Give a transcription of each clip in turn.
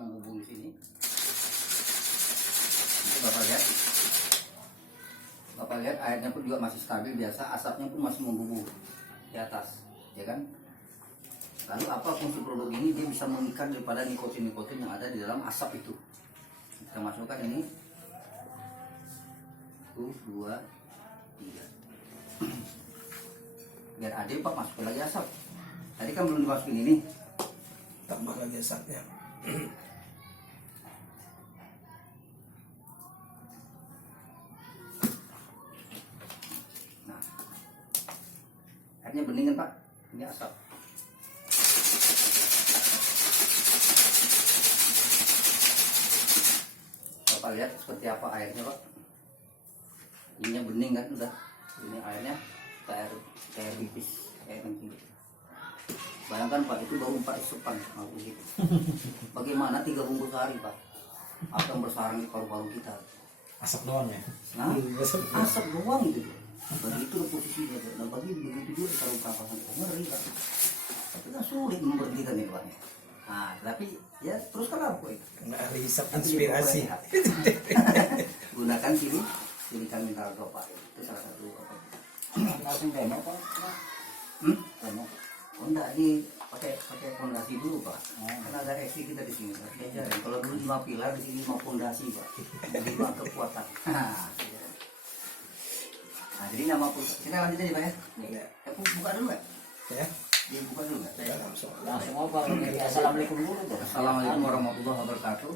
membumbung di sini. Bapak lihat. Bapak lihat airnya pun juga masih stabil biasa, asapnya pun masih membumbung di atas, ya kan? Lalu apa fungsi produk ini? Dia bisa mengikat daripada nikotin-nikotin yang ada di dalam asap itu. Kita masukkan ini. 1, 2, 3. Biar ada Pak masukin lagi asap. Tadi kan belum dimasukin ini. Tambah lagi asapnya. Nah, airnya bening kan Pak? Ini asap. Bapak lihat seperti apa airnya Pak? Ininya bening kan udah. Ini airnya kayak pipis, kayak kencing. Bayangkan Pak, itu baru 4 isupan gitu. Bagaimana 3 bungkus sehari Pak? Apa yang bersarang di paru-paru kita? Asap doang ya? Nah, asap doang gitu. Begitu posisinya, dan begitu juga kalau pernapasan kita ngeri Pak. Tapi kan sulit memberhentikan nih Pak. Nah, tapi ya terus kan apa itu? Nggak risap inspirasi. Gunakan silikan mineral drop Pak. Itu salah satu apa? Langsung demo Pak. Demo. Oh enggak, ini pakai fondasi dulu Pak. Karena ada esi kita di sini Pak. Diajarin. Kalau dulu 5 pilar, di sini 5 fondasi Pak. 5 kekuatan. Nah, jadi nama perusahaan. Kita lanjut aja Pak ya. Ya. Buka dulu Pak. Ya. Dibuka dulu Pak. Ya, langsung. Langsung apa? Assalamualaikum dulu dong. Assalamualaikum warahmatullahi wabarakatuh.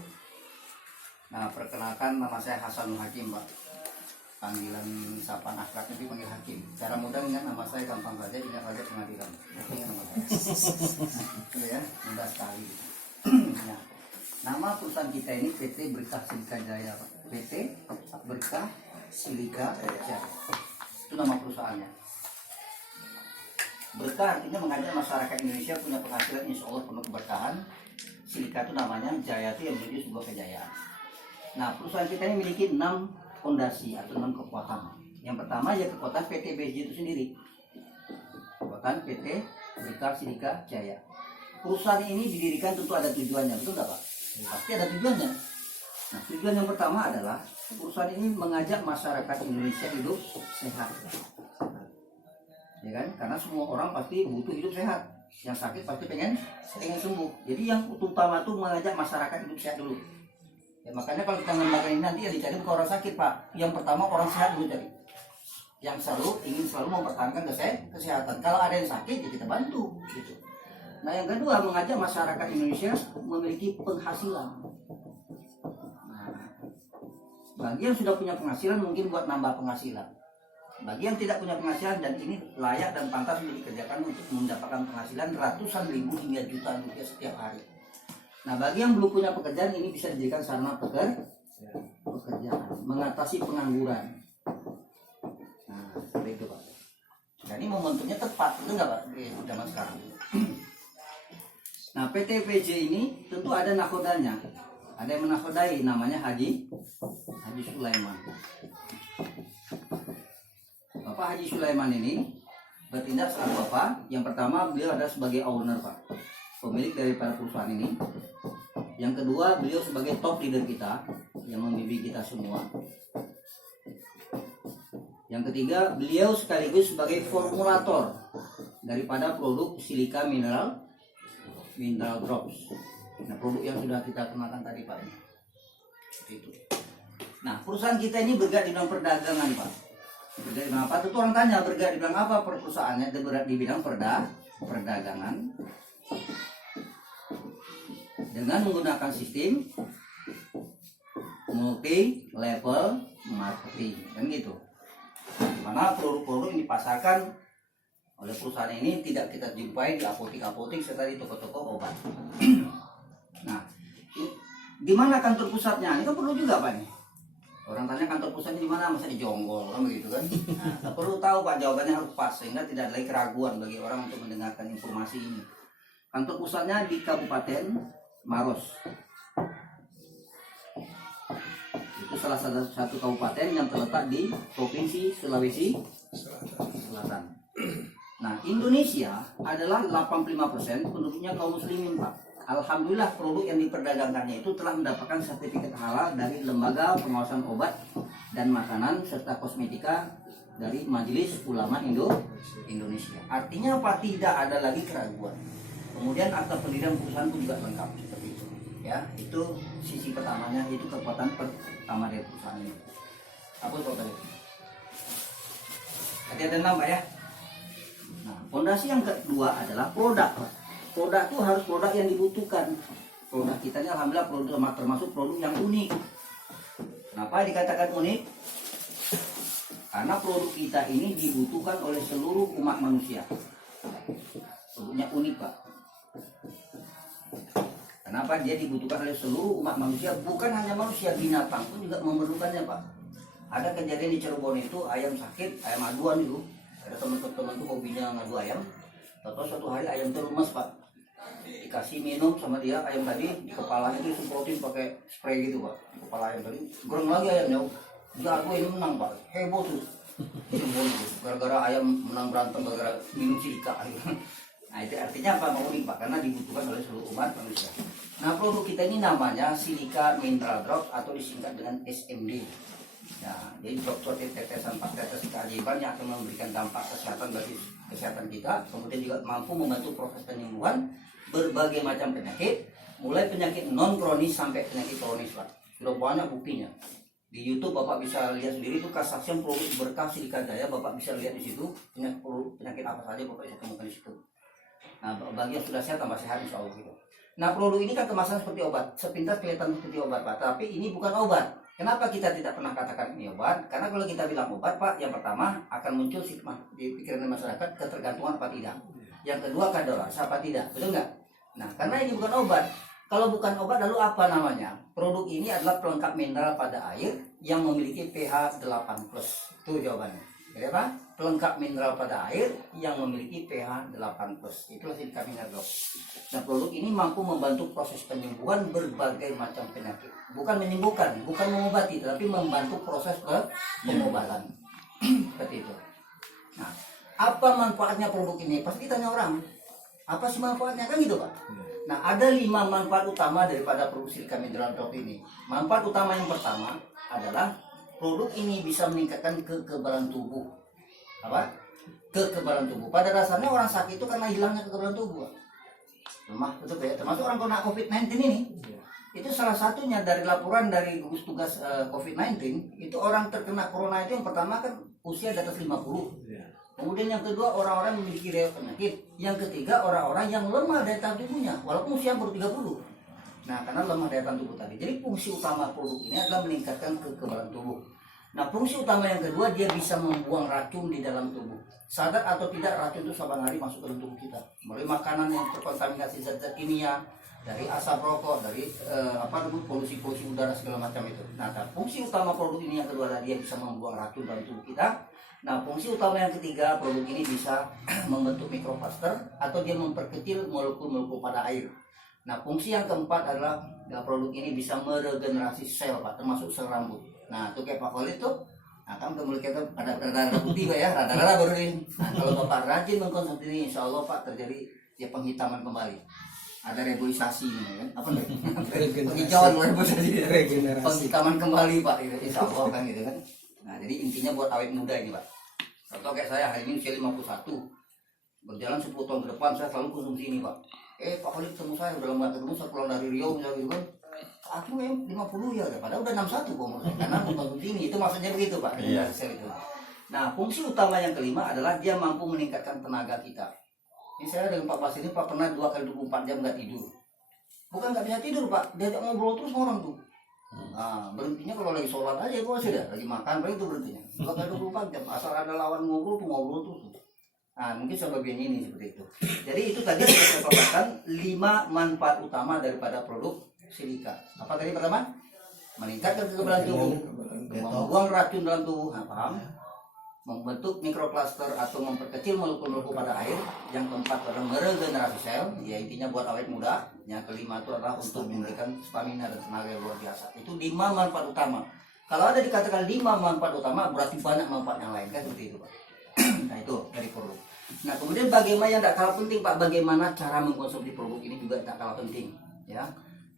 Nah, perkenalkan nama saya Hasanul Hakim Pak. Panggilan sapaan akrabnya dipanggil Hakim. Cara mudah ingat nama saya, gampang saja, ingat saja pengadilan. Ingat nama saya. Itu ya, mudah sekali. Nah, nama perusahaan kita ini PT Berkah Silika Jaya Pak. PT Berkah Silika Jaya. Itu nama perusahaannya. Berkah artinya mengajak masyarakat Indonesia punya penghasilan insya Allah penuh keberkahan. Silika itu namanya, Jaya itu yang menuju sebuah kejayaan. Nah, perusahaan kita ini memiliki 6 fondasi atau 6 kekuatan. Yang pertama ya kekuatan PT BSJ itu sendiri. Kekuatan PT Berkah Silika Jaya. Perusahaan ini didirikan tentu ada tujuannya, betul nggak Pak? Pasti ada tujuannya. Nah, tujuan yang pertama adalah perusahaan ini mengajak masyarakat Indonesia hidup sehat. Ya kan? Karena semua orang pasti butuh hidup sehat. Yang sakit pasti pengen sembuh. Jadi yang utama itu mengajak masyarakat hidup sehat dulu. Ya, makanya kalau kita mengembangkan ini nanti yang dicari bukan orang sakit Pak. Yang pertama orang sehat dulu cari. Yang ingin selalu mempertahankan kesehatan. Kalau ada yang sakit ya kita bantu gitu. Nah yang kedua mengajak masyarakat Indonesia memiliki penghasilan. Nah, bagi yang sudah punya penghasilan mungkin buat nambah penghasilan. Bagi yang tidak punya penghasilan dan ini layak dan pantas untuk dikerjakan untuk mendapatkan penghasilan ratusan ribu hingga jutaan rupiah setiap hari. Nah, bagi yang belum punya pekerjaan ini bisa dijadikan sarana pekerjaan, mengatasi pengangguran. Nah, seperti itu Pak. Dan ini momentumnya tepat, itu enggak Pak di zaman sekarang. Nah, PT PJ ini tentu ada nakodanya. Ada yang menakodai, namanya Haji Sulaiman. Bapak Haji Sulaiman ini bertindak selaku apa? Yang pertama beliau ada sebagai owner Pak, pemilik daripada perusahaan ini. Yang kedua beliau sebagai top leader kita yang membimbing kita semua. Yang ketiga beliau sekaligus sebagai formulator daripada produk silika mineral drops. Nah, produk yang sudah kita kenalkan tadi Pak. Itu. Nah, perusahaan kita ini bergerak di bidang perdagangan Pak. Bergerak di bidang apa? Tentu orang tanya bergerak di bidang apa perusahaannya? Bergerak di bidang perdagangan dengan menggunakan sistem multi level marketing kan gitu. Mana produk-produk yang dipasarkan oleh perusahaan ini tidak kita jumpai di apotek serta di toko-toko obat. Nah, di mana kantor pusatnya? Ini kan perlu juga Pak nih. Orang tanya kantor pusatnya di mana, masa di Jonggol kan begitu kan? Nah, perlu tahu Pak, jawabannya harus pas sehingga tidak ada lagi keraguan bagi orang untuk mendengarkan informasi ini. Kantor pusatnya di Kabupaten Maros. Itu salah satu kabupaten yang terletak di Provinsi Sulawesi Selatan. Nah, Indonesia adalah 85% penduduknya kaum muslimin, Pak. Alhamdulillah produk yang diperdagangkannya itu telah mendapatkan sertifikat halal dari Lembaga Pengawasan Obat dan Makanan serta Kosmetika dari Majelis Ulama Indonesia. Artinya apa? Tidak ada lagi keraguan. Kemudian akta pendirian perusahaan pun juga lengkap seperti itu. Ya, itu sisi pertamanya, itu kekuatan pertama dari perusahaan ini. Apa itu tadi? Tadi ada 6 Pak ya. Nah, fondasi yang kedua adalah produk. Produk itu harus produk yang dibutuhkan. Produk kita ini alhamdulillah produk termasuk produk yang unik. Kenapa dikatakan unik? Karena produk kita ini dibutuhkan oleh seluruh umat manusia. Produknya unik Pak. Kenapa dia dibutuhkan oleh seluruh umat manusia? Bukan hanya manusia, binatang pun juga memerlukannya Pak. Ada kejadian di Cirebon itu ayam sakit, ayam aduan itu. Ada teman-teman itu hobinya ngadu ayam. Tahu suatu hari ayam itu lemas Pak. Dikasih minum sama dia ayam tadi, di kepalanya itu disemprotin pakai spray gitu Pak. Di kepala ayam tadi, gereng lagi ayamnya. Dia aku ini menang Pak, heboh tuh. Cirebon tuh, gara-gara ayam menang berantem gara-gara minum silika. Nah itu artinya apa? Mau unik Pak, karena dibutuhkan oleh seluruh umat manusia. Nah produk kita ini namanya Silika Mineral Drops atau disingkat dengan SMD. Nah, jadi drop tetesan 4 tetes keajaiban yang akan memberikan dampak kesehatan bagi kesehatan kita, kemudian juga mampu membantu proses penyembuhan berbagai macam penyakit, mulai penyakit non kronis sampai penyakit kronis Pak. Sudah banyak buktinya. Di YouTube Bapak bisa lihat sendiri itu kesaksian produk berkah Silika Jaya, Bapak bisa lihat di situ penyakit apa saja Bapak bisa temukan di situ. Nah, bagi yang sudah sehat tambah sehat insya Allah gitu. Nah, produk ini kan kemasan seperti obat, sepintas kelihatan seperti obat Pak, tapi ini bukan obat. Kenapa kita tidak pernah katakan ini obat? Karena kalau kita bilang obat Pak, yang pertama akan muncul stigma di pikiran masyarakat ketergantungan apa tidak. Yang kedua kadaluarsa apa tidak, betul nggak? Nah, karena ini bukan obat. Kalau bukan obat lalu apa namanya? Produk ini adalah pelengkap mineral pada air yang memiliki pH 8+. Itu jawabannya. Jadi apa? Pelengkap mineral pada air yang memiliki pH 8+. Itulah Silika Mineral Drops. Nah, produk ini mampu membantu proses penyembuhan berbagai macam penyakit. Bukan menyembuhkan, bukan mengobati, tetapi membantu proses pengobatan. Seperti itu. Nah, apa manfaatnya produk ini? Pasti ditanya orang. Apa sih manfaatnya? Kan gitu Pak. Nah, ada 5 manfaat utama daripada produk Silika Mineral Drops ini. Manfaat utama yang pertama adalah produk ini bisa meningkatkan kekebalan tubuh. Apa? Kekebalan tubuh. Pada dasarnya orang sakit itu karena hilangnya kekebalan tubuh. Lemah, betul ya. Termasuk orang kena COVID-19 ini. Itu salah satunya dari laporan dari gugus tugas COVID-19, itu orang terkena corona itu yang pertama kan usia di atas 50. Kemudian yang kedua orang-orang memiliki riwayat penyakit. Yang ketiga orang-orang yang lemah daya tahan tubuhnya walaupun usia baru 30. Nah, karena lemah daya tahan tubuh tadi. Jadi fungsi utama produk ini adalah meningkatkan kekebalan tubuh. Nah, fungsi utama yang kedua dia bisa membuang racun di dalam tubuh. Sadar atau tidak racun itu saban hari masuk ke dalam tubuh kita. Mulai makanan yang terkontaminasi zat-zat kimia, dari asap rokok, dari polusi-polusi udara segala macam itu. Nah, fungsi utama produk ini yang kedua adalah dia bisa membuang racun dalam tubuh kita. Nah, fungsi utama yang ketiga, produk ini bisa membentuk mikroplaster atau dia memperkecil molekul-molekul pada air. Nah, fungsi yang keempat adalah produk ini bisa meregenerasi sel Pak, termasuk sel rambut. Nah, itu kayak Pak Khalid tuh, nah kan kemudian kita ada rada putih Pak ya, rada baru ini. Nah, kalau Bapak rajin mengkonsumsi ini, insya Allah Pak terjadi ya penghitaman kembali. Ada reboisasi kan? Apa nih? Penghijauan reboisasi. Penghitaman kembali Pak, gitu. Insya Allah kan gitu kan. Nah, jadi intinya buat awet muda ini Pak. Contoh kayak saya hari ini usia 51, berjalan 10 tahun ke depan saya selalu konsumsi ini Pak. Pak Khalid ketemu saya udah lama ketemu, saya pulang dari Riau misalnya gitu kan. Aku 50 ya, padahal udah 61 umur saya karena mengkonsumsi ini. Itu maksudnya begitu Pak. Iya. Itu. Nah, fungsi utama yang kelima adalah dia mampu meningkatkan tenaga kita. Ini saya dengan Pak Bas ini Pak pernah 2 kali 24 jam nggak tidur. Bukan nggak bisa tidur Pak, diajak ngobrol terus orang tuh. Nah, berhentinya kalau lagi sholat aja itu sudah, lagi makan baru itu berhentinya. 2 kali 24 jam, asal ada lawan ngobrol terus. Nah, mungkin sebagian ini seperti itu. Jadi itu tadi saya paparkan 5 manfaat utama daripada produk Silika. Apa tadi pertama? Meningkatkan kekebalan tubuh, membuang racun dalam tubuh, paham? Membentuk mikroplaster atau memperkecil molekul-molekul pada air. Yang keempat adalah meregenerasi sel, ya intinya buat awet muda. Yang kelima itu adalah untuk memberikan stamina dan tenaga yang luar biasa. Itu 5 manfaat utama. Kalau ada dikatakan 5 manfaat utama, berarti banyak manfaat yang lain kan seperti itu Pak. Nah itu dari produk. Nah kemudian bagaimana yang tidak kalah penting Pak, bagaimana cara mengkonsumsi produk ini juga tidak kalah penting. ya.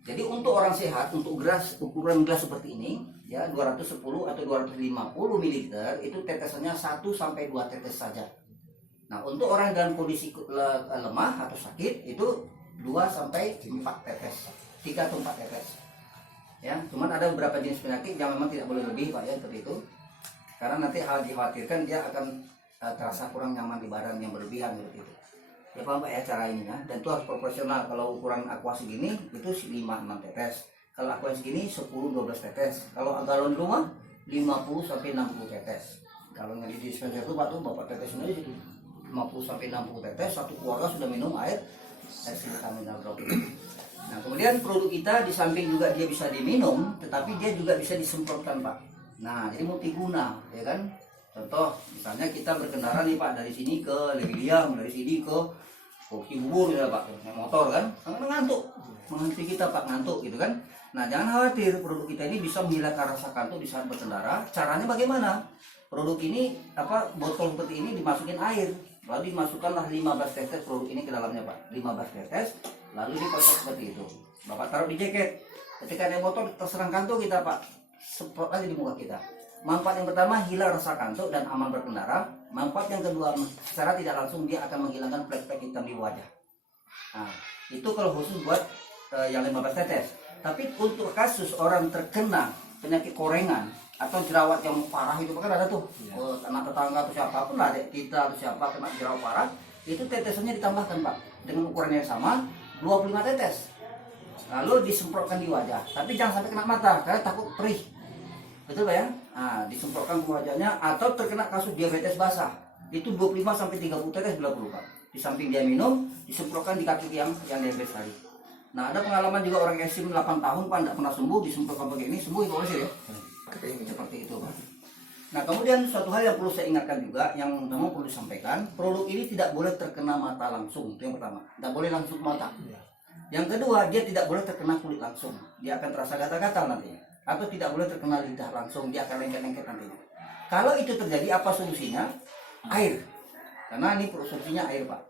Jadi untuk orang sehat, untuk ukuran gelas seperti ini, ya 210 atau 250 ml itu tetesannya 1 sampai 2 tetes saja. Nah, untuk orang dalam kondisi lemah atau sakit itu 2 sampai 4 tetes, 3 atau 4 tetes. Ya, cuman ada beberapa jenis penyakit yang memang tidak boleh lebih Pak ya seperti itu. Karena nanti hal dikhawatirkan dia akan terasa kurang nyaman di badan yang berlebihan seperti itu. Ya paham Pak ya cara ininya, dan itu harus proporsional. Kalau ukuran aqua segini itu 5-6 tetes, kalau aqua segini 10-12 tetes, kalau galon di rumah 50 sampai 60 tetes. Kalau yang di dispenser itu Pak tuh Bapak tetes sendiri itu 50 sampai 60 tetes, satu keluarga sudah minum air vitamin drop. Nah kemudian produk kita di samping juga dia bisa diminum, tetapi dia juga bisa disemprotkan Pak. Nah jadi multiguna ya kan. Contoh misalnya kita berkendara nih Pak dari sini ke Lewiliang, dari sini ke Cibubur ya Pak, naik motor kan, ngantuk, menghantui kita Pak, ngantuk gitu kan. Nah jangan khawatir, produk kita ini bisa menghilangkan rasa kantuk di saat berkendara. Caranya bagaimana? Produk ini botol seperti ini dimasukin air, lalu dimasukkanlah 15 tetes produk ini ke dalamnya Pak, 15 tetes, lalu dikocok seperti itu. Bapak taruh di jaket, ketika naik motor terserang kantuk kita Pak, semprot aja di muka kita. Manfaat yang pertama hilang rasa kantuk dan aman berkendara. Manfaat yang kedua secara tidak langsung dia akan menghilangkan plek-plek hitam di wajah. Nah, itu kalau khusus buat yang 15 tetes. Tapi untuk kasus orang terkena penyakit korengan atau jerawat yang parah itu kan ada tuh anak tetangga atau siapapun lah kita atau siapa kena jerawat parah, itu tetesannya ditambahkan Pak dengan ukuran yang sama 25 tetes. Lalu disemprotkan di wajah. Tapi jangan sampai kena mata karena takut perih. Betul Pak ya? Nah, disemprotkan ke wajahnya atau terkena kasus diabetes basah. Itu 25 sampai 30 tetes bila perlu Pak. Di samping dia minum, disemprotkan di kaki yang diabetes tadi. Nah, ada pengalaman juga orang eksim 8 tahun Pak, tidak pernah sembuh, disemprotkan pakai ini, sembuh itu sih ya. Seperti itu Pak. Nah, kemudian suatu hal yang perlu saya ingatkan juga, yang memang perlu disampaikan, produk ini tidak boleh terkena mata langsung. Itu yang pertama. Tidak boleh langsung mata. Yang kedua, dia tidak boleh terkena kulit langsung. Dia akan terasa gatal-gatal nantinya. Atau tidak boleh terkena lidah langsung, dia akan lengket-lengket nantinya. Kalau itu terjadi, apa solusinya? Air. Karena ini solusinya air Pak.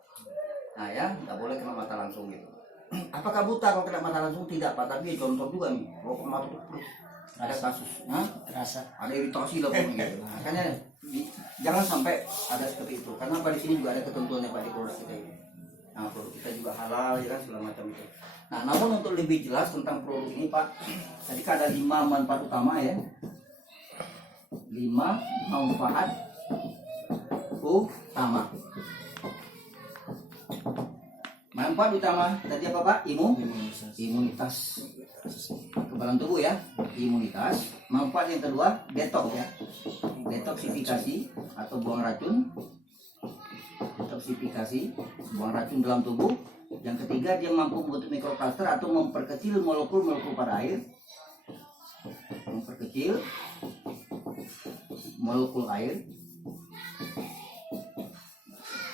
Nah ya, tidak boleh kena mata langsung gitu. Apakah buta kalau kena mata langsung? Tidak Pak, tapi contoh juga nih, kalau kena mata itu ada kasus, Terasa. ada iritasi lah gitu. Nah, makanya jangan sampai ada seperti itu. Karena Pak di sini juga ada ketentuannya Pak di produk kita ini. Nah, produk kita juga halal ya kan, segala macam itu. Nah, namun untuk lebih jelas tentang produk ini Pak, tadi kan ada 5 manfaat utama ya. 5 manfaat utama. Manfaat utama tadi apa Pak? Imunitas. Kekebalan tubuh ya, imunitas. Manfaat yang kedua, detox ya. Detoksifikasi atau buang racun. Detoksifikasi, buang racun dalam tubuh. Yang ketiga, dia mampu membentuk mikroplaster atau memperkecil molekul-molekul pada air. Memperkecil molekul air.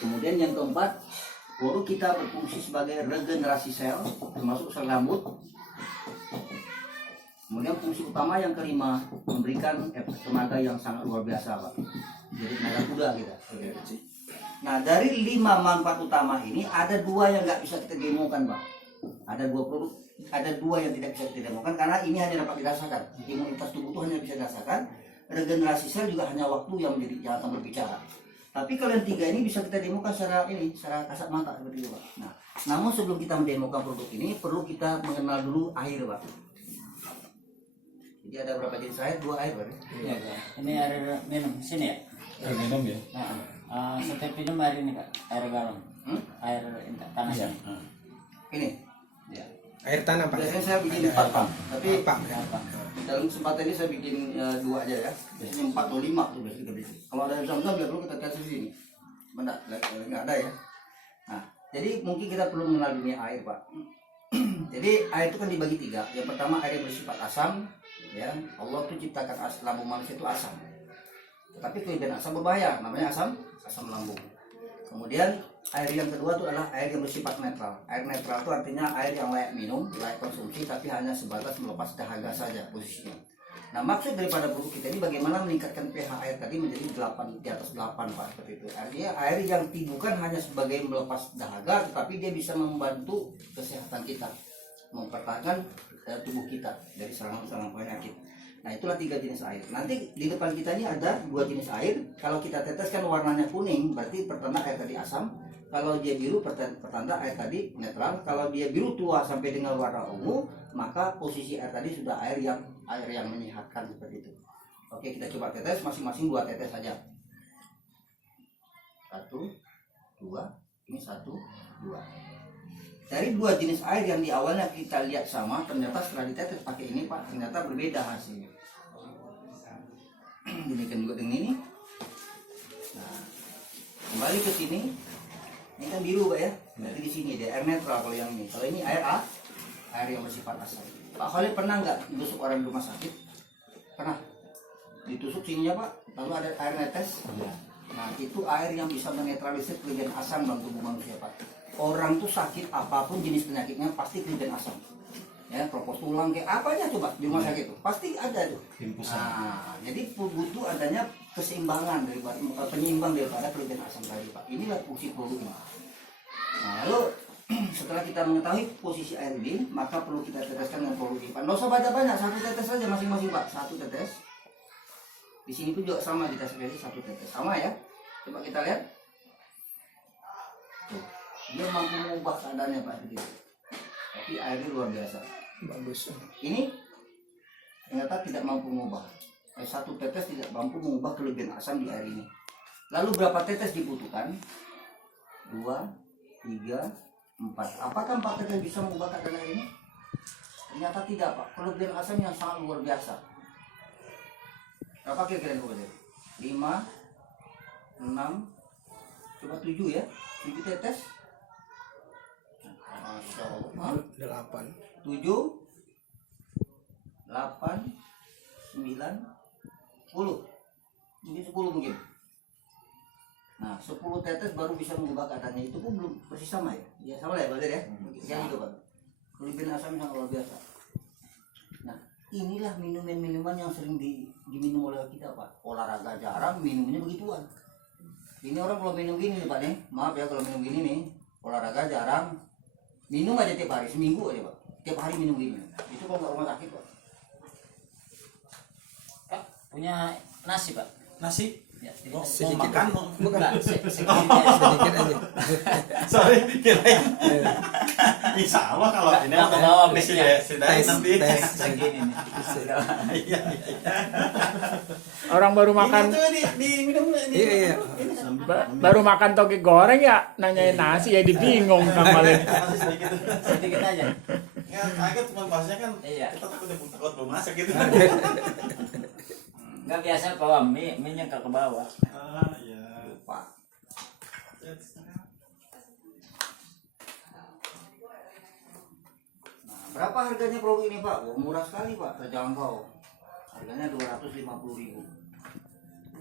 Kemudian yang keempat, produk kita berfungsi sebagai regenerasi sel, termasuk sel rambut. Kemudian fungsi utama yang kelima, memberikan efek tenaga yang sangat luar biasa Pak. Jadi tenaga kuda kita. Nah dari 5 manfaat utama ini ada 2 yang nggak bisa kita demokan Pak. Ada 2 produk, ada 2 yang tidak bisa kita demokan karena ini hanya dapat dirasakan. Imunitas tubuh itu hanya bisa dirasakan. Regenerasi sel juga hanya waktu yang yang akan berbicara. Tapi kalau yang 3 ini bisa kita demokan secara kasat mata seperti itu Pak. Nah, namun sebelum kita mendemokan produk ini perlu kita mengenal dulu air Pak. Jadi ada berapa jenis air? 2 air Pak. Ya, ini air minum sini ya. Air minum ya. Setiap minum air ini Kak, air galon. Air tanah Iya. Ini. Ya. Air tanah Pak. Biasanya saya bikin 4 Pak. Tapi Pak. dalam kesempatan ini saya bikin 2 aja ya. Biasanya 4 atau 5 tuh biasanya kita bikin. Kalau ada zam-zam ya perlu kita tes di sini. Benar, nggak ada ya. Nah, jadi mungkin kita perlu mengenal dunia air Pak. Jadi air itu kan dibagi 3. Yang pertama air yang bersifat asam, ya. Allah tuh ciptakan lambung manusia itu asam. Tetapi kelebihan asam berbahaya, namanya asam lambung. Kemudian air yang kedua itu adalah air yang bersifat netral. Air netral itu artinya air yang layak minum, layak konsumsi, tapi hanya sebatas melepas dahaga saja posisinya. Nah maksud daripada produk kita ini bagaimana meningkatkan pH air tadi menjadi 8, di atas 8 Pak, seperti itu. Artinya air yang bukan hanya sebagai melepas dahaga, tetapi dia bisa membantu kesehatan kita. mempertahankan tubuh kita dari serangan-serangan penyakit. Nah itulah 3 jenis air. Nanti di depan kita ini ada 2 jenis air. Kalau kita teteskan warnanya kuning, berarti pertanda air tadi asam. Kalau dia biru, pertanda air tadi netral. Kalau dia biru tua sampai dengan warna ungu, maka posisi air tadi sudah air yang menyehatkan seperti itu. Oke, kita coba tetes masing-masing 2 tetes saja. 1, 2, ini 1, 2. Dari 2 jenis air yang di awalnya kita lihat sama, ternyata setelah ditetes pakai ini Pak, ternyata berbeda hasilnya. Demikian juga dengan ini. Nah, kembali ke sini, ini kan biru Pak ya. Berarti di sini dia air netral kalau yang ini. Kalau ini air A, air yang bersifat asam. Pak Khalid pernah nggak ditusuk orang di rumah sakit? Pernah. Ditusuk sininya Pak, lalu ada air netes. Nah, itu air yang bisa menetralisir kelebihan asam dalam tubuh manusia Pak. Orang tuh sakit apapun jenis penyakitnya pasti kelebihan asam. Ya, propos tulang kayak apanya coba di rumah sakit tuh pasti ada tuh. Nah, jadi butuh adanya keseimbangan daripada penyeimbang daripada kelebihan asam tadi Pak. Inilah fungsi produk. Nah, lalu setelah kita mengetahui posisi air ini, maka perlu kita teteskan dengan produk Pak. Nggak usah banyak-banyak, 1 tetes saja masing-masing Pak. 1 tetes. Di sini pun juga sama kita seperti 1 tetes. Sama ya. Coba kita lihat. Tuh. Dia mampu mengubah keadaannya Pak begitu. Tapi airnya luar biasa. Bagus. Ini ternyata tidak mampu mengubah. 1 tetes tidak mampu mengubah kelebihan asam di air ini. Lalu berapa tetes dibutuhkan? 2, 3, 4. Apakah 4 tetes bisa mengubah keadaan air ini? Ternyata tidak Pak. Kelebihan asam yang sangat luar biasa. Berapa kira-kira yang 5, 6, coba 7 ya. 7 tetes. 8. 7, 8, 9, 10. Mungkin 10 mungkin. Nah, 10 tetes baru bisa mengubah keadaannya. Itu pun belum persis sama ya. Ya sama lah ya, Badir ya. Yang itu Pak. Kelebihan asam sangat luar biasa. Nah, inilah minuman-minuman yang sering diminum oleh kita Pak. Olahraga jarang minumnya begituan. Ini orang kalau minum gini nih Pak nih, maaf ya kalau minum gini nih, olahraga jarang, minum aja tiap hari, seminggu aja Pak, tiap hari minum gini. Itu kalau nggak rumah sakit Pak. Pak punya nasi Pak. Nasi? Ya, Oh, mau sedikit. makan Bukan. sedikit Sedikit aja. Sorry, kirain. Insya Allah kalau ini Mau ke bawah sudah biasanya. sudah Tes, nanti. tes. segini nih. Iya, Orang baru makan di minum ini. Iya. baru makan toge goreng ya nanyain nasi ya dibingung sama Lin. Masih sedikit. Sedikit aja. Ya, kaget cuma bahasnya kan. Iya. Kita takut belum masak gitu. Enggak biasa bawa mie-nya ke bawah. Ah, iya. Pak. Nah, berapa harganya produk ini Pak? Wah, murah sekali Pak, terjangkau. Harganya 250.000.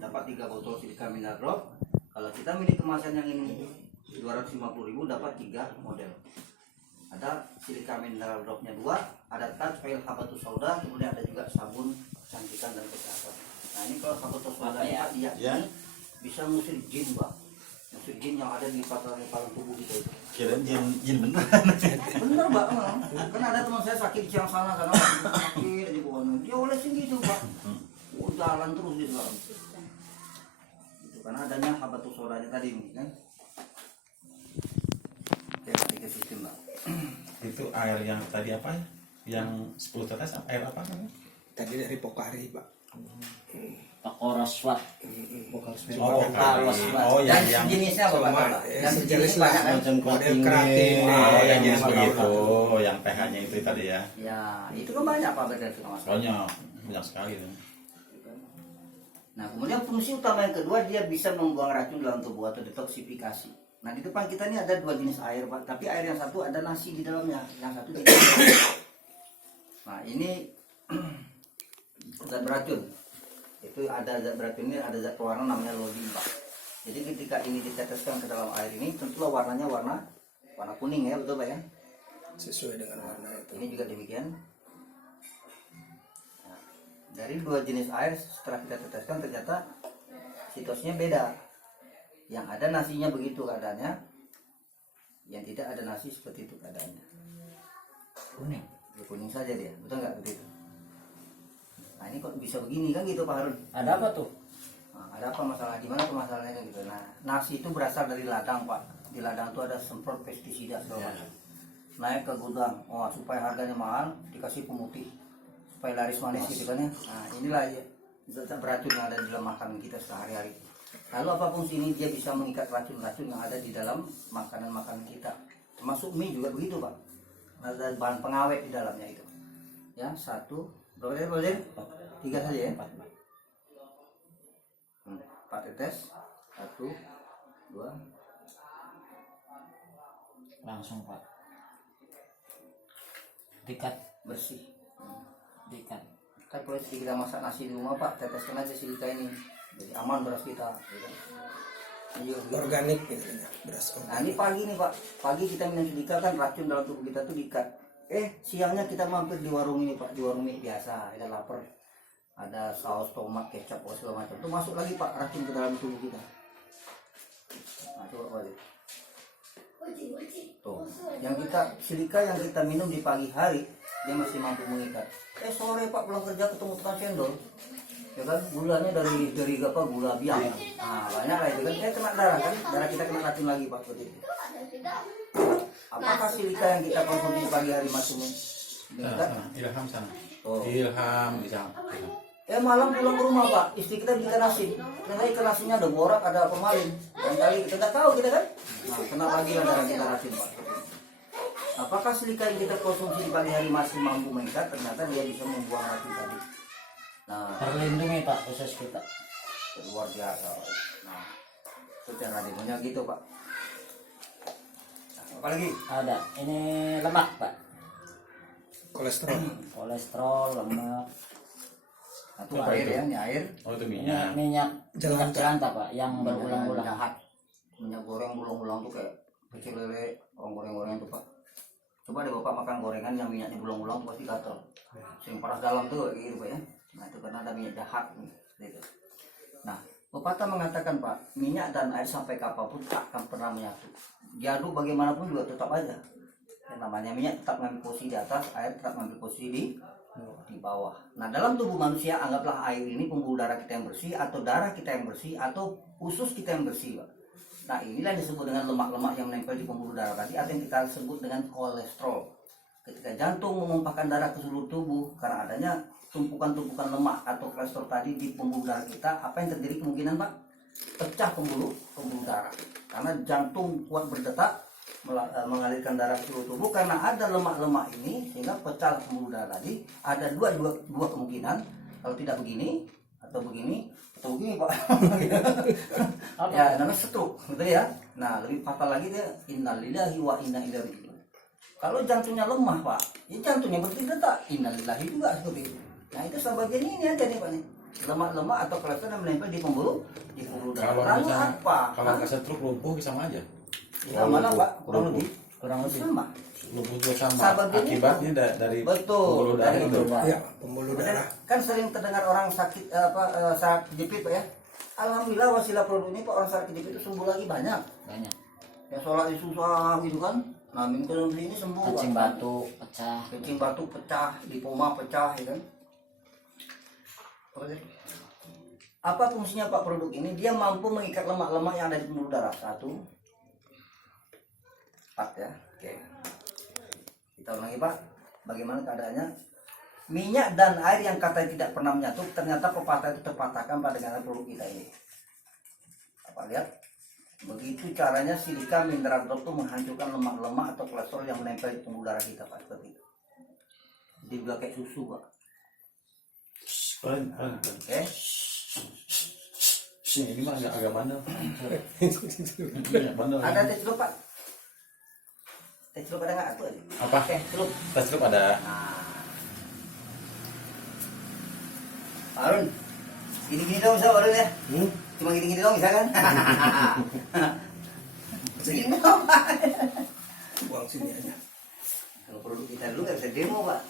Dapat 3 botol silika mineral drop. Kalau kita milih kemasan yang ini 250.000 dapat 3 model. Ada silika mineral dropnya 2, ada touch oil habatus sauda, kemudian ada juga sabun kecantikan dan kesehatan. Nah ini kalau habatus sauda ini Pak, dia Ya. ini bisa ngusir jin Pak, ngusir jin yang ada di liparan tubuh kita itu. Kirain jin beneran. Bener Pak, kan ada teman saya sakit di Ciang sana karena sakit di bawah, dia olesin gitu Pak, jalan terus di dalam. Itu karena adanya habatus saudanya tadi mungkin kan. Oke, ke sistem Pak. Itu air yang tadi apa? Yang 10 tetes air apa kan? Tadi dari Pokari, Pak. Pakoroswat. Oh, Dan yang jenisnya apa Pak? sama, Dan sejenis jenis lah, banyak kan? macam model keratin. keratin. Oh, yang jenis Sama begitu. tahu. Yang pH-nya itu tadi ya. Ya, itu kan banyak Pak berarti Mas. Soalnya banyak sekali tuh. Nah, kemudian fungsi utama yang kedua, dia bisa membuang racun dalam tubuh atau detoksifikasi. Nah, di depan kita ini ada 2 jenis air, Pak. Tapi air yang satu ada nasi di dalamnya, yang satu tidak. Nah, ini zat beracun. Itu ada zat beracun ini, ada zat pewarna namanya lodin, Pak. Jadi ketika ini diteteskan ke dalam air ini, tentulah warnanya warna kuning ya, betul Pak ya? Sesuai dengan warna itu. Ini juga demikian. Nah, dari 2 jenis air setelah kita teteskan ternyata sitosnya beda. Yang ada nasinya begitu keadaannya, yang tidak ada nasi seperti itu keadaannya. kuning. Kuning saja dia, betul nggak begitu? Nah ini kok bisa begini kan gitu Pak Harun? Ada apa tuh? Nah, ada apa masalah? Gimana tuh masalahnya gitu? Nah nasi itu berasal dari ladang Pak. Di ladang itu ada semprot pestisida segala macam. Naik ke gudang, supaya harganya mahal dikasih pemutih, supaya laris manis gitu kan ya. Nah inilah ya, zat beracun yang ada di dalam makanan kita sehari-hari. Lalu apa fungsi ini? Dia bisa mengikat racun-racun yang ada di dalam makanan-makanan kita. Termasuk mie juga begitu Pak. Ada bahan pengawet di dalamnya itu. Ya, satu, berapa tadi? 3 saja ya. 4 tetes. 1, 2. Langsung Pak. Dikat, Bersih. dikat. Kan kalau kita masak nasi di rumah Pak, teteskan aja silika ini. Jadi aman beras kita. Gitu. Ayo, gitu. Organik gitu ya, beras Nah organik. ini pagi nih Pak, pagi kita minum silika kan racun dalam tubuh kita tuh diikat. Siangnya kita mampir di warung ini Pak, di warung mie biasa, ada lapar, ada saus tomat, kecap, segala macam. Itu masuk lagi Pak racun ke dalam tubuh kita. Nah coba balik. Tuh, yang kita silika yang kita minum di pagi hari dia masih mampu mengikat. Sore Pak pulang kerja ketemu tukang cendol, ya kan gulanya dari apa gula biang. Nah banyak lah itu kan, kena darah kan, darah kita kena racun lagi Pak seperti itu. Apakah silika yang kita konsumsi pagi hari masih mengikat? Ilham sana. Oh. Ilham di sana. Malam pulang ke rumah Pak, istri kita beli ikan asin. Ternyata ikan asinnya ada borak, ada pemalin. Dan kali kita nggak tahu kita kan. Nah, kena lagi lah darah kita racun Pak. Apakah silika yang kita konsumsi di pagi hari masih mampu mengikat? Ternyata dia bisa membuang racun tadi. Nah, Terlindungi Pak usus kita. luar biasa. Nah, itu cara demonya gitu Pak. Nah, apa lagi? Ada. Ini lemak Pak. Kolesterol. Kolesterol, lemak. Nah, itu air ya, ini air. Oh itu Ini minyak. minyak Jelantah. jelantah Pak yang berulang-ulang. Jahat. Minyak goreng berulang-ulang tuh kayak pecel lele, orang goreng-goreng tuh Pak. Coba deh Bapak makan gorengan yang minyaknya berulang-ulang tuh pasti gatal. Yang panas dalam tuh kayak gitu Pak ya. Nah itu karena ada minyak jahat gitu. Nah pepatah mengatakan Pak, minyak dan air sampai kapanpun tak akan pernah menyatu. Diaduk bagaimanapun juga tetap aja. Yang namanya minyak tetap mengambil posisi di atas, air tetap mengambil posisi di bawah. Nah dalam tubuh manusia anggaplah air ini pembuluh darah kita yang bersih, atau darah kita yang bersih, atau usus kita yang bersih Pak. Nah inilah yang disebut dengan lemak-lemak yang menempel di pembuluh darah tadi, atau yang kita sebut dengan kolesterol. Ketika jantung memumpahkan darah ke seluruh tubuh karena adanya tumpukan-tumpukan lemak atau kolesterol tadi di pembuluh darah kita, apa yang terjadi kemungkinan Pak? Pecah pembuluh darah. Karena jantung kuat berdetak mengalirkan darah ke seluruh tubuh, karena ada lemak-lemak ini sehingga pecah pembuluh darah tadi. Ada dua kemungkinan, kalau tidak begini atau begini Pak. Ya namanya stroke, betul ya. Nah lebih fatal lagi dia innalillahi wa inna ilaihi raji'un. Kalau jantungnya lemah Pak, ya jantungnya berdetak, innalillahi juga seperti itu. Nah itu sebagian ini aja nih Pak nih, lemak-lemak atau kolesterol yang menempel di pembuluh darah. Kalau Lalu misalnya apa? kalau kasih truk lumpuh sama aja. Sama lah Pak, kurang lumpuh. lebih sama. Lumpuh juga sama. Sahabat ini, Akibatnya dari betul, pembuluh darah dari itu. Ya, pembuluh darah. Kan sering terdengar orang sakit saraf kejepit Pak ya. Alhamdulillah wasilah produk ini Pak, orang saraf kejepit itu sembuh lagi banyak. Banyak. Yang sholat susah gitu kan. Nah minum konsumsi ini sembuh. Kencing Pak. batu pecah. Kencing batu pecah, lipoma pecah ya kan. Apa fungsinya Pak produk ini? Dia mampu mengikat lemak-lemak yang ada di pembuluh darah. 1, 4 ya. Oke. Kita ulangi Pak. Bagaimana keadaannya? Minyak dan air yang katanya tidak pernah menyatu, ternyata pepatah itu terpatahkan pada dengan produk kita ini. Apa lihat? Begitu caranya silika mineral drop itu menghancurkan lemak-lemak atau kolesterol yang menempel di pembuluh darah kita Pak, seperti itu. Jadi juga kayak susu Pak. Pelan. Oke. Ini mah agak bandel. Ini bandel. Ada teh celup Pak? Teh celup ada nggak tuh? Apa? Teh celup. Tes celup ada. Nah. Pak Harun, gini-gini dong bisa Pak Harun ya? Cuma gini-gini dong bisa kan? Segini dong Pak. Buang sini aja. Kalau produk kita dulu nggak bisa demo Pak.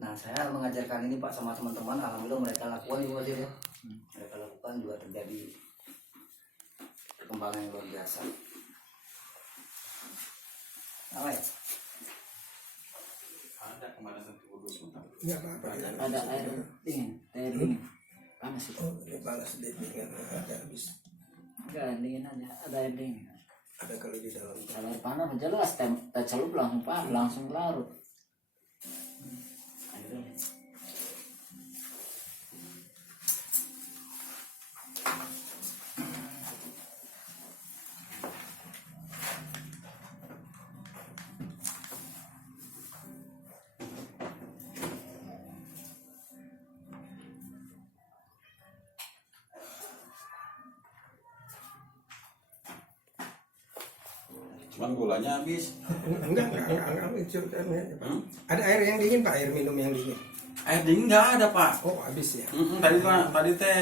Nah saya mengajarkan ini Pak sama teman-teman, alhamdulillah mereka lakukan juga sih ya. Mereka lakukan juga terjadi perkembangan yang luar biasa. Apa ya? Ada kemarin satu kudus sebentar. Nggak apa-apa. Ada air dingin, air dingin. Panas itu. Oh, ini balas dingin. Ada habis. Enggak, dingin aja. Ada air dingin. Ada kali di dalam. Kalau air panas jelas, teh celup langsung larut. Air. Cuman gulanya habis. Enggak. Itu kan, ya. Ada air yang dingin Pak, air minum yang dingin. Air dingin nggak ada pak. Oh, habis ya. Tadi teh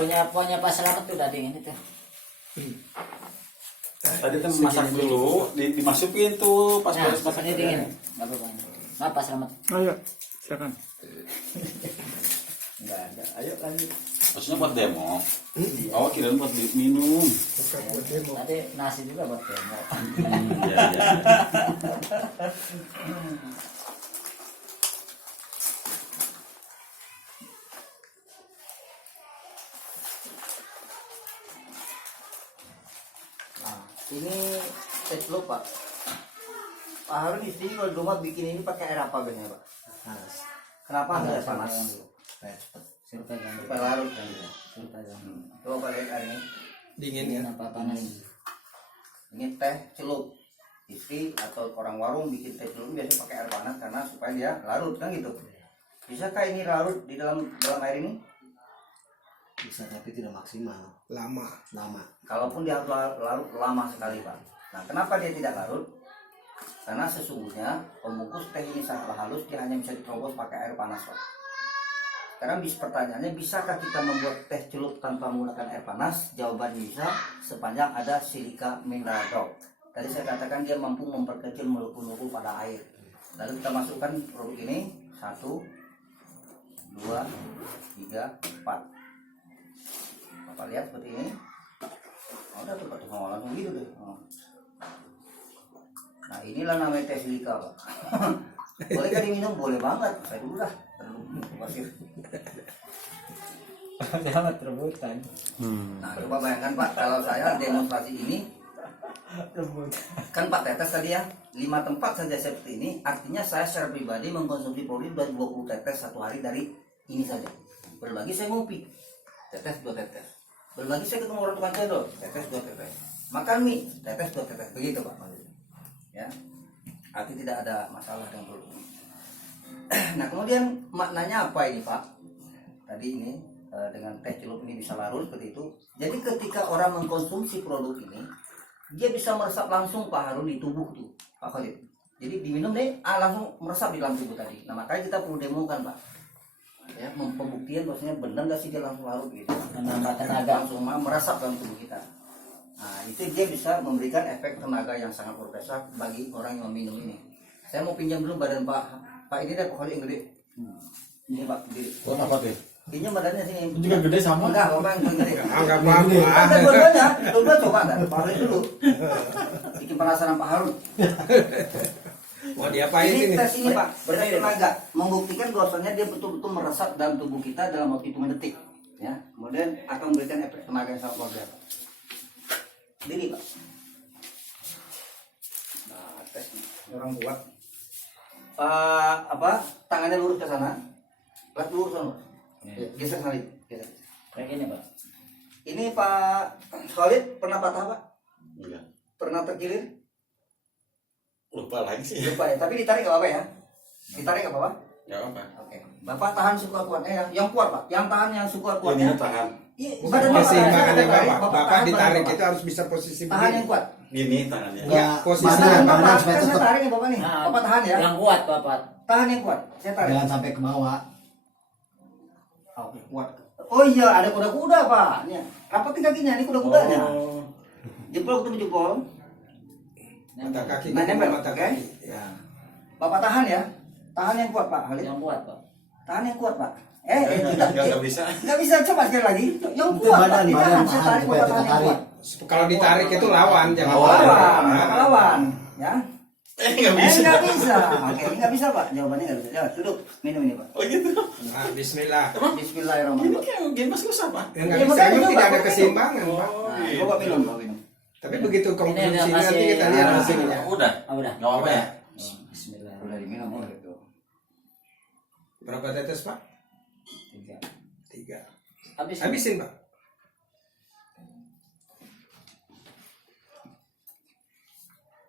Punya Pak Selamat tuh udah dingin itu. tadi teh masak dulu, dimasukin tuh pas Nah, beres masak ini dingin. Enggak apa-apa. Maaf Pak Selamat. Ayo, silakan. Enggak ada. Ayo lanjut. Maksudnya buat demo. Oh kirain buat minum. Bukan buat demo. Tadi nasi juga buat demo. Iya. Nah, ini tes lo Pak. Pak Harun istri kalau di rumah bikin ini pakai air apa biasanya Pak? Panas. Kenapa nggak panas? Suruh pegang. Supaya larut kan ya. Suruh pegang. Coba Pak lihat air ini. Dingin ya. Apa panas? Ini teh celup. Istri atau orang warung bikin teh celup biasanya pakai air panas karena supaya dia larut kan gitu. Bisakah ini larut di dalam air ini? Bisa tapi tidak maksimal, Lama. lama. Kalaupun dia harus larut lama sekali Pak. Nah kenapa dia tidak larut? Karena sesungguhnya pembungkus teh ini sangatlah halus, dia hanya bisa diterobos pakai air panas Pak. Sekarang pertanyaannya, bisakah kita membuat teh celup tanpa menggunakan air panas? Jawabannya bisa, sepanjang ada silika mineral drop. Tadi saya katakan dia mampu memperkecil molekul-molekul pada air. Lalu kita masukkan produk ini 1, 2, 3, 4. Bapak lihat seperti ini. Oh, udah tuh Pak, langsung gitu deh. Oh. Nah inilah namanya teh silika Pak. Boleh kan diminum? Boleh banget. Saya dulu dah. Selamat rebutan. Nah coba bayangkan Pak, kalau saya demonstrasi ini kan Pak tetes tadi ya 5 tempat saja seperti ini, artinya saya secara pribadi mengkonsumsi produk 20 tetes satu hari dari ini saja. Berbagi saya ngopi, tetes 2 tetes. Berbagi saya ketemu orang tukang cendol, tetes 2 tetes. Makan mie, tetes 2 tetes. Begitu Pak. Ya, arti tidak ada masalah dengan produk ini. Nah kemudian maknanya apa ini Pak? Tadi ini dengan teh celup ini bisa larut seperti itu. Jadi ketika orang mengkonsumsi produk ini, dia bisa meresap langsung Pak Harun di tubuh tuh Pak Khalid. Jadi diminum deh, langsung meresap di dalam tubuh tadi. Nah makanya kita perlu demokan Pak. Ya, pembuktian bahwasanya benar nggak sih dia langsung larut gitu. Menambah tenaga. Langsung meresap dalam tubuh kita. Nah itu dia bisa memberikan efek tenaga yang sangat luar biasa bagi orang yang meminum ini. Saya mau pinjam dulu badan Pak ini deh Pak Khalid yang gede. Ini Pak gede. Oh apa tuh? Pinjam badannya sini. Juga gede sama. Enggak, Bapak yang gede. Enggak apa-apa. Ada dua-duanya. Coba enggak? Pak Khalid dulu. Bikin penasaran Pak Harun. Mau diapain Ini ini? tes ini Pak, tes tenaga membuktikan bahwasanya dia betul-betul meresap dalam tubuh kita dalam waktu 5 detik. Ya, kemudian akan memberikan efek tenaga yang sangat luar biasa. Ini Pak. Nah, tes ini. Orang kuat. Tangannya lurus ke sana. Lurus lurus sana. Geser sekali. Geser. Kayak gini Pak. Ini Pak Khalid pernah patah Pak? Enggak. Pernah terkilir? Lupa lagi sih. Lupa ya, tapi ditarik nggak apa-apa ya? Ditarik nggak apa-apa? Enggak apa. Oke. Bapak tahan sekuat-kuatnya ya. Yang kuat Pak, yang tahan yang sekuat-kuatnya. Ini tahan. Iya, Bukan badan Bapak keseimbangan tahan, Bapak. Bapak Bapak tahan ditarik badan itu harus bisa posisi Bapak. Tahan yang begini. kuat. Gini tangannya. Ya, posisi Tahan badan Bapak, supaya kan saya tetap- tarik nih Bapak nih. Nah, Bapak tahan ya. Yang kuat Bapak. Tahan yang kuat. Saya tarik. Jangan sampai ke bawah. Oke, kuat. Oh iya, ada kuda-kuda Pak. Nih, rapatin kakinya, ini kuda-kudanya. Oh. Jempol ketemu jempol. Mata kaki Nah, ketemu nempel, mata oke? kaki. Ya. Bapak tahan ya. Tahan yang kuat Pak Khalid. Yang kuat Pak. Tahan yang kuat Pak. Tidak. Enggak bisa. Nggak bisa, coba sekali lagi. Yang Itu kuat Pak. badan, Ditahan, badan, saya tahan, tarik, supaya Bapak kita tahan yang tarik. kuat. Kalau ditarik itu lawan, jangan Lawan, tarik. Bapak lawan, ya. Nggak bisa. Nggak bisa. Oke, nggak bisa Pak. Jawabannya nggak bisa. Coba duduk, minum ini Pak. Oh gitu. Nah, bismillah. Ini Bismillahirrahmanirrahim. kayak game mas susah pak. Ya, nggak Ya, bisa makanya emang coba, tidak ada coba. keseimbangan, Pak. Nah, coba minum, Pak minum. Tapi begitu konklusinya udah nanti masih- kita lihat Ah, hasilnya. Udah. Oh, udah. Nggak apa-apa ya. Bismillah. Udah diminum oh gitu. Berapa tetes, Pak? 3. 3. Habis. Habisin, Pak.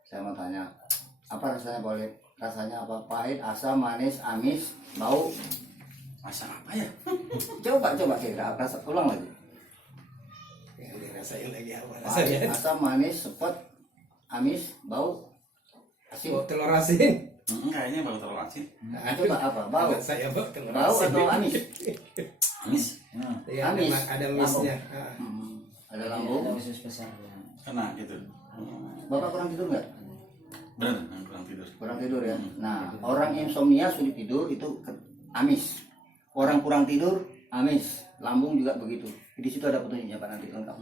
Saya mau tanya, apa rasanya boleh? Rasanya apa? Pahit, asam, manis, amis, bau. Masa apa ya? Coba kira rasa ulang lagi. Yang dirasain lagi apa Pahit, rasanya? asam, manis, sepet, amis, bau, asin. Oh, telur asin. Kayaknya baru terlalu asin. Nah, coba apa? Bau. Anak saya Pak, telur Bau asin. atau amis? Amis. Iya, Amis. ada misnya. Ada Ada lambung. khusus besar. Ya. Kena gitu. Bapak kurang tidur nggak? Bener, kurang tidur. Kurang tidur ya. Nah, orang insomnia sulit tidur itu amis. Orang kurang tidur amis. Lambung juga begitu. Di situ ada petunjuknya Pak nanti lengkap.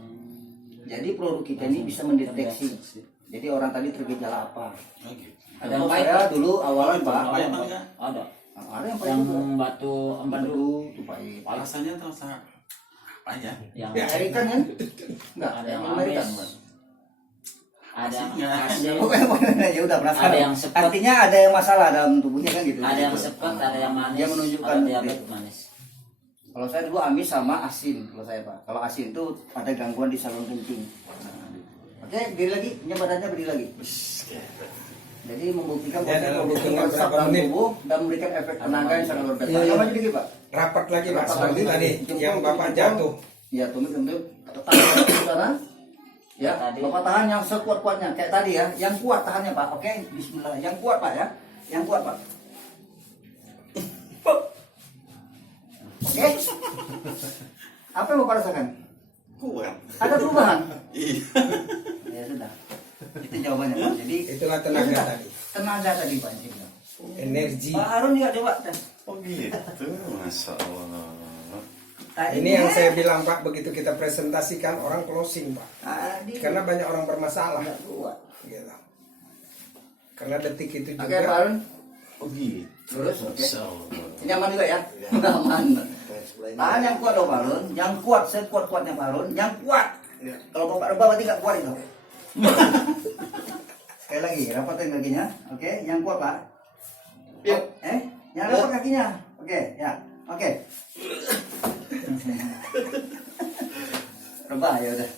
Jadi produk kita ini bisa mendeteksi. Jadi orang tadi tergejala apa? Oh gitu. Ada Contoh yang pahit, saya dulu awalan Pak. Pahit apa enggak? Ada. Ada yang pahit Yang juga. batu empedu. Aduh, itu pahit. Rasanya tuh apa ya? Yang Amerikan kan? Enggak, ada yang Amerikan. amis. Pak. Ada yang Nggak. asin. Pokoknya ya udah penasaran. Ada yang sepet. Artinya ada yang masalah dalam tubuhnya kan gitu. Ada yang sepet, ada yang manis. Dia menunjukkan ada diabetes manis. Kalau saya dulu amis sama asin kalau saya Pak. Kalau asin itu ada gangguan di saluran kencing. Oke, berdiri lagi, punya badannya berdiri lagi. Jadi membuktikan Ya, dalam produk hitungan meresap berapa dalam menit? tubuh dan memberikan efek tenaga yang sangat luar biasa. Iya, iya. Agak maju dikit Pak. Rapat lagi, Pak. Rapat Seperti lagi. tadi Jempol, yang Bapak jempol. jatuh. Ya, tumit tahan di sana. Ya, Tadi. Bapak tahan yang sekuat-kuatnya kayak tadi ya. Yang kuat tahannya Pak. Oke, bismillah. Yang kuat Pak ya. Yang kuat Pak. Oke. Apa yang Bapak rasakan? Kuat. Ada perubahan? Iya. Ya sudah. Itu jawabannya Pak. Jadi Itulah tenaga ya sudah. tadi. Tenaga tadi Pak. Ini. Energi. Pak Harun juga coba. Oh gitu. Masya Allah. Ini yang saya bilang, Pak, begitu kita presentasikan orang closing, Pak. Tadi. Karena banyak orang bermasalah. Nggak kuat. Gitu. Karena detik itu Oke Pak juga Harun. Oh gitu. Lurus. Oke. Masya Allah. Ini aman juga ya? Aman. Tahan yang kuat dong Pak Harun. Yang kuat, sekuat-kuatnya Pak Harun. Yang kuat. Kalau Bapak rebah berarti nggak kuat itu. Sekali lagi, rapatin kakinya. Oke, yang kuat Pak. Yuk. Yang rapat kakinya. Oke, ya. Oke. Rebah ya udah.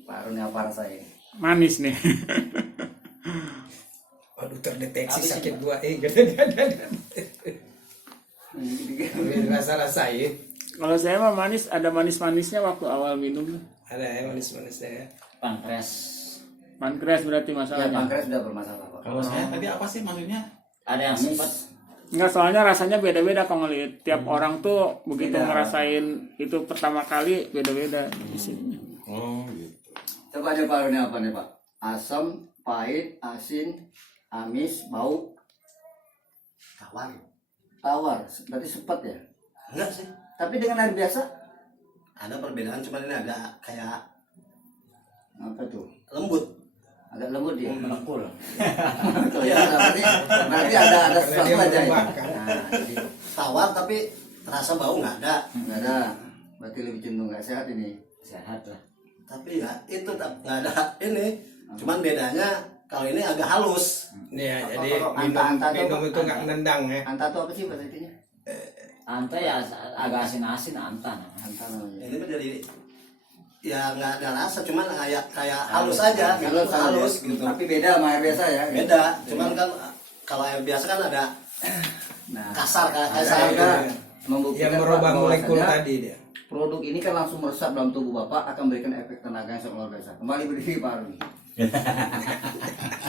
Pak Harun yang parah saya. Manis nih. waduh terdeteksi Habis sakit itu, gua rasa-rasain. Kalau saya mah manis, ada manis-manisnya waktu awal minum. Ada yang manis-manisnya ya. Pankreas. Pankreas berarti Ya, masalahnya. pankreas sudah bermasalah Pak. Kalau saya tadi apa sih maksudnya? Ada yang sepet. Enggak, soalnya rasanya beda-beda kalau ngeliat. Tiap orang tuh begitu Beda. ngerasain itu pertama kali beda-beda isinya. Oh gitu. Coba aja Pak Harun apa nih Pak? Asam, pahit, asin, amis, bau, Tawar. tawar. Berarti sepet ya? Enggak sih. Tapi dengan air biasa? Ada perbedaan, cuma ini agak kayak Apa tuh? lembut. Agak lembut dia. Melengkul. Betul ya. Berarti ada Karena sesuatu dia aja ya. merubahkan. Nah, jadi Tawar tapi rasa bau nggak ada. nggak ada. Berarti lebih cenderung nggak sehat ini. Sehat lah. Tapi ya itu nggak ada ini. Cuman bedanya kalau ini agak halus. Ya, Apa jadi kalau minum, anta-anta tuh, minum Pak? itu nggak nendang ya. Anta tuh apa sih bahasa itunya? Anta ya agak asin-asin anta. Anta namanya. Ini mah jadi ya nggak ada rasa, cuman kayak halus aja, gitu, Halus, halus gitu. Tapi beda sama air biasa ya. Beda. Cuman kan kalau air biasa kan ada Nah, kasar saya kasar. kan Yang membuktikan merubah Pak, molekul bahwasanya tadi dia. produk ini kan langsung meresap dalam tubuh Bapak, akan memberikan efek tenaga yang sangat luar biasa. Kembali berdiri Pak Harun.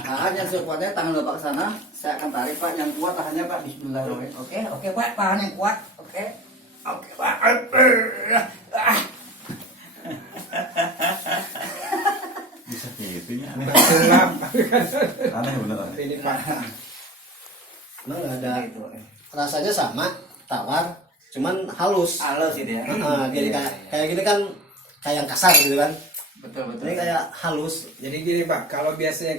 Tahan yang sekuatnya, tangan Bapak ke sana. Saya akan tarik Pak, yang kuat tahannya Pak. Bismillahirrahmanirrahim. Oke Pak, tahan yang kuat. Oke Pak. Bisa kayak gitunya aneh. Gelap. Aneh bener aneh. Ini Pak. Nah, nggak ada Gitu. rasanya sama, tawar, cuman halus. Halus itu ya. Jadi kayak gini kan kayak yang kasar gitu kan. Betul betul. Ini kayak halus. Jadi gini Pak, kalau biasanya